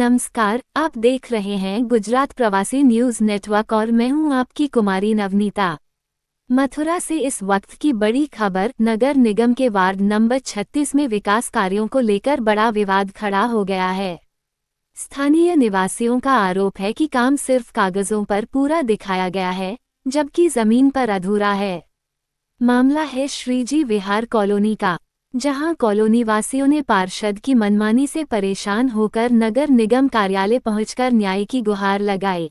नमस्कार, आप देख रहे हैं गुजरात प्रवासी न्यूज नेटवर्क और मैं हूं आपकी कुमारी नवनीता। मथुरा से इस वक्त की बड़ी खबर। नगर निगम के वार्ड नंबर 36 में विकास कार्यों को लेकर बड़ा विवाद खड़ा हो गया है। स्थानीय निवासियों का आरोप है कि काम सिर्फ कागजों पर पूरा दिखाया गया है, जबकि जमीन पर अधूरा है। मामला है श्रीजी विहार कॉलोनी का, जहां कॉलोनी वासियों ने पार्षद की मनमानी से परेशान होकर नगर निगम कार्यालय पहुंचकर न्याय की गुहार लगाई।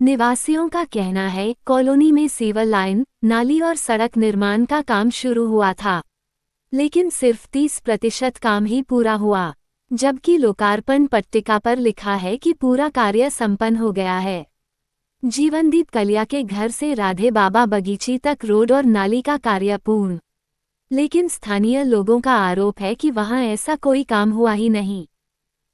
निवासियों का कहना है, कॉलोनी में सीवर लाइन, नाली और सड़क निर्माण का काम शुरू हुआ था, लेकिन सिर्फ 30% काम ही पूरा हुआ, जबकि लोकार्पण पट्टिका पर लिखा है कि पूरा कार्य संपन्न हो गया है। जीवनदीप कलिया के घर से राधे बाबा बगीची तक रोड और नाली का कार्य पूर्ण, लेकिन स्थानीय लोगों का आरोप है कि वहां ऐसा कोई काम हुआ ही नहीं।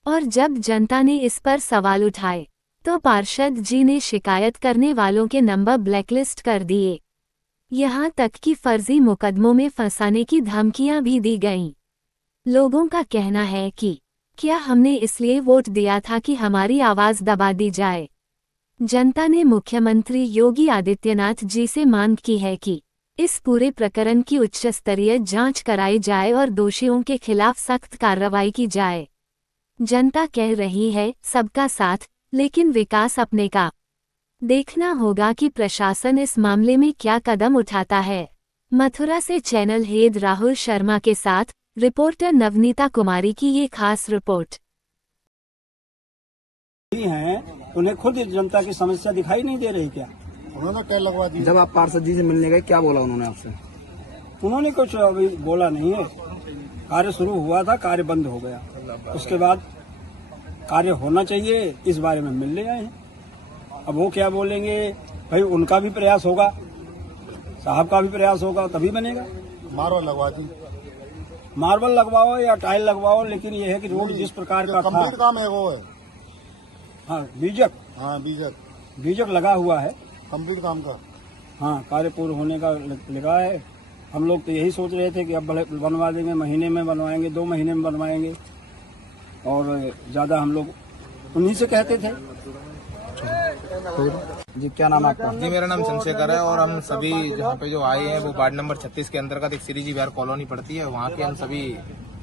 और जब जनता ने इस पर सवाल उठाए तो पार्षद जी ने शिकायत करने वालों के नंबर ब्लैकलिस्ट कर दिए। यहां तक कि फर्जी मुकदमों में फंसाने की धमकियां भी दी गईं। लोगों का कहना है कि क्या हमने इसलिए वोट दिया था कि हमारी आवाज दबा दी जाए। जनता ने मुख्यमंत्री योगी आदित्यनाथ जी से मांग की है कि इस पूरे प्रकरण की उच्च स्तरीय जांच कराई जाए और दोषियों के खिलाफ सख्त कार्रवाई की जाए। जनता कह रही है, सबका साथ लेकिन विकास अपने का। देखना होगा कि प्रशासन इस मामले में क्या कदम उठाता है। मथुरा से चैनल हेड राहुल शर्मा के साथ रिपोर्टर नवनीता कुमारी की ये खास रिपोर्ट। हैं, उन्हें खुद जनता की समस्या दिखाई नहीं दे रही क्या? उन्होंने टैल लगवा दी। जब आप पार्षद जी से मिलने गए, क्या बोला उन्होंने आपसे? उन्होंने कुछ अभी बोला नहीं है। कार्य शुरू हुआ था, कार्य बंद हो गया। उसके बाद कार्य होना चाहिए, इस बारे में मिलने आए हैं। अब वो क्या बोलेंगे, भाई उनका भी प्रयास होगा, साहब का भी प्रयास होगा, तभी बनेगा। मार्बल लगवा दी। मार्बल लगवाओ या टाइल लगवाओ, लेकिन ये है कि रोड जिस प्रकार का कंप्लीट था। काम है वो है। हाँ, बीजक बीजक लगा हुआ है कंप्लीट काम का। हाँ, कार्य पूर्ण होने का लिखा है। हम लोग तो यही सोच रहे थे कि अब बनवा देंगे, महीने में बनवाएंगे, 2 महीने में बनवाएंगे, और ज्यादा हम लोग उन्हीं से कहते थे। जी, क्या नाम है आपका? जी, मेरा नाम चंद्रशेखर है और हम सभी जहाँ पे जो आए हैं वो वार्ड नंबर 36 के अंतर्गत एक श्रीजी विहार कॉलोनी पड़ती है, वहाँ के हम सभी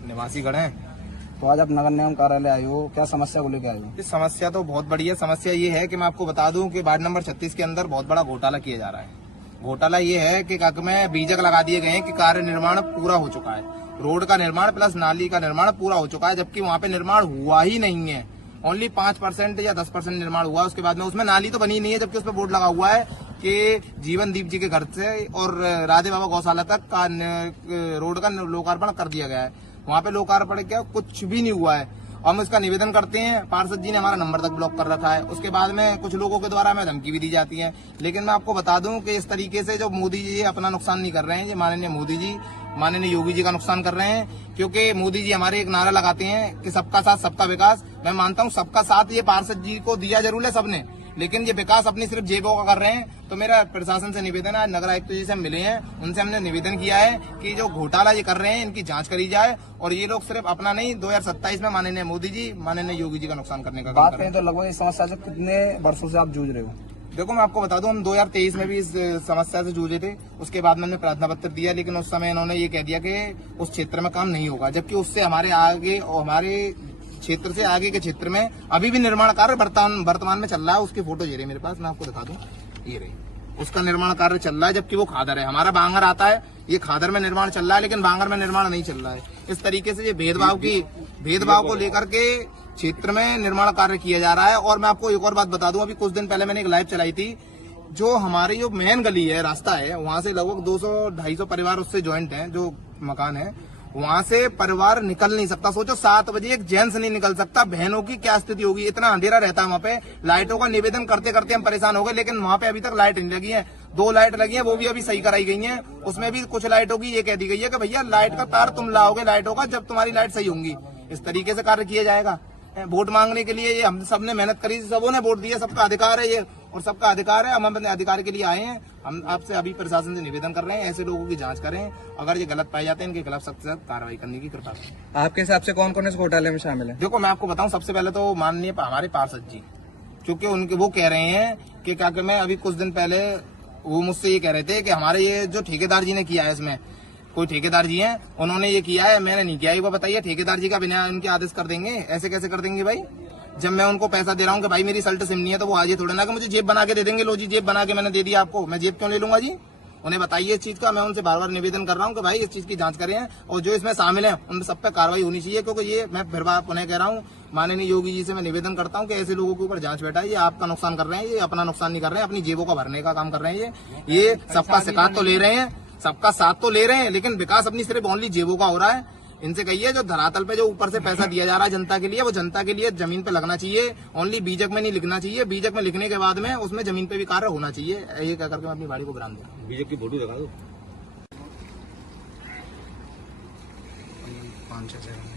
निवासी गण हैं। तो आज आप नगर निगम कार्यालय आए हो, क्या समस्या को लेकर आए हो? इस समस्या तो बहुत बड़ी है। समस्या ये है कि मैं आपको बता दूं कि वार्ड नंबर 36 के अंदर बहुत बड़ा घोटाला किया जा रहा है। घोटाला ये है कि कक में बीजक लगा दिए गए हैं कि कार्य निर्माण पूरा हो चुका है, रोड का निर्माण प्लस नाली का निर्माण पूरा हो चुका है, जबकि वहाँ पे निर्माण हुआ ही नहीं है। ओनली 5% या 10% निर्माण हुआ। उसके बाद में उसमें नाली तो बनी नहीं है, जबकि उस पर बोर्ड लगा हुआ है कि जीवनदीप जी के घर से और राधे बाबा गौशाला तक का रोड का लोकार्पण कर दिया गया है। वहाँ पे लोकार्पण क्या कुछ भी नहीं हुआ है। हम इसका निवेदन करते हैं, पार्षद जी ने हमारा नंबर तक ब्लॉक कर रखा है। उसके बाद में कुछ लोगों के द्वारा हमें धमकी भी दी जाती है। लेकिन मैं आपको बता दूं कि इस तरीके से जो मोदी जी अपना नुकसान नहीं कर रहे हैं, ये माननीय मोदी जी, माननीय योगी जी का नुकसान कर रहे हैं। क्योंकि मोदी जी हमारे एक नारा लगाते हैं कि सबका साथ सबका विकास। मैं मानता हूँ सबका साथ ये पार्षद जी को दिया जरूर है सबने, लेकिन ये विकास अपनी सिर्फ जेबों का कर रहे हैं। तो मेरा प्रशासन से निवेदन है, नगर आयुक्त जी से हम मिले हैं, उनसे हमने निवेदन किया है कि जो घोटाला ये कर रहे हैं इनकी जांच करी जाए, और ये लोग सिर्फ अपना नहीं 2027 में माननीय मोदी जी, माननीय योगी जी का नुकसान करने का काम कर रहे हैं। तो लगभग इस समस्या से कितने वर्षों से आप जूझ रहे हो? देखो, मैं आपको बता दूं, हम 2023 में भी इस समस्या से जूझे थे। उसके बाद में हमने प्रार्थना पत्र दिया, लेकिन उस समय इन्होंने ये कह दिया कि उस क्षेत्र में काम नहीं होगा, जबकि उससे हमारे आगे और हमारे क्षेत्र से आगे के क्षेत्र में अभी भी निर्माण कार्य वर्तमान में चल रहा है। उसकी फोटो ये रही मेरे पास, मैं आपको दिखा दूं, ये रही, उसका निर्माण कार्य चल रहा है, जबकि वो खादर है। हमारा बांगर आता है, ये खादर में निर्माण चल रहा है, लेकिन बांगर में निर्माण नहीं चल रहा है। इस तरीके से ये भेदभाव को लेकर के क्षेत्र में निर्माण कार्य किया जा रहा है। और मैं आपको एक और बात बता दूं, अभी कुछ दिन पहले मैंने एक लाइव चलाई थी, जो हमारी जो मेन गली है, रास्ता है, वहां से लगभग 200-250 परिवार उससे ज्वाइंट हैं, जो मकान है, वहां से परिवार निकल नहीं सकता। सोचो 7 बजे एक जेंट्स नहीं निकल सकता, बहनों की क्या स्थिति होगी। इतना अंधेरा रहता है वहाँ पे। लाइटों का निवेदन करते करते हम परेशान हो गए, लेकिन वहाँ पे अभी तक लाइट नहीं लगी है। 2 लाइट लगी है, वो भी अभी सही कराई गई है। उसमें भी कुछ लाइटों की ये कह दी गई है कि भैया लाइट का तार तुम लाओगे लाइटों का, जब तुम्हारी लाइट सही होंगी। इस तरीके से कार्य किया जाएगा। वोट मांगने के लिए ये हम सबने मेहनत करी, सबों ने वोट दिया, सबका अधिकार है ये। और सबका अधिकार है। हम अपने अधिकार के लिए आए हैं। हम आपसे अभी प्रशासन से निवेदन कर रहे हैं, ऐसे लोगों की जांच करें। अगर ये गलत पाए जाते हैं, इनके खिलाफ सख्त से सख्त कार्रवाई करने की कृपा करें। आपके हिसाब से कौन कौन इस घोटाले में शामिल है? देखो, मैं आपको बताऊं, सबसे पहले तो माननीय हमारे पार्षद जी, क्योंकि उनके वो कह रहे हैं कि क्या मैं अभी कुछ दिन पहले वो मुझसे ये कह रहे थे कि हमारे ये जो ठेकेदार जी ने किया है, इसमें कोई ठेकेदार जी हैं, उन्होंने ये किया है, मैंने नहीं किया। ये वो बताइए, ठेकेदार जी का बिना उनके आदेश कर देंगे? ऐसे कैसे कर देंगे भाई? जब मैं उनको पैसा दे रहा हूँ कि भाई मेरी शर्ट सिम नहीं है, तो वो आज ये थोड़ा ना कि मुझे जेब बना के दे देंगे। लो जी, जेब बना के मैंने दे दिया आपको, मैं जेब क्यों ले लूंगा जी? उन्हें बताइए इस चीज का। मैं उनसे बार बार निवेदन कर रहा हूँ कि भाई इस चीज की जांच करें, और जो इसमें शामिल है उन सब पे कार्रवाई होनी चाहिए। क्योंकि ये मैं फिर बार उन्हें कह रहा हूँ, माननीय योगी जी से मैं निवेदन करता हूँ कि ऐसे लोगों के ऊपर जांच बैठाए। ये आपका नुकसान कर रहे हैं, ये अपना नुकसान नहीं कर रहे हैं, अपनी जेबों का भरने का काम कर रहे हैं। ये सबका शिकायत तो ले रहे हैं, सबका साथ तो ले रहे हैं, लेकिन विकास अपनी सिर्फ ओनली जेबों का हो रहा है। इनसे कहिए जो धरातल पे जो ऊपर से पैसा दिया जा रहा है जनता के लिए, वो जनता के लिए जमीन पे लगना चाहिए। ओनली बीजक में नहीं लिखना चाहिए। बीजक में लिखने के बाद में उसमें जमीन पे भी कार्य होना चाहिए। ये कह करके मैं अपनी गाड़ी को विराम दूं। बीजेपी की फोटो लगा दो। 5-6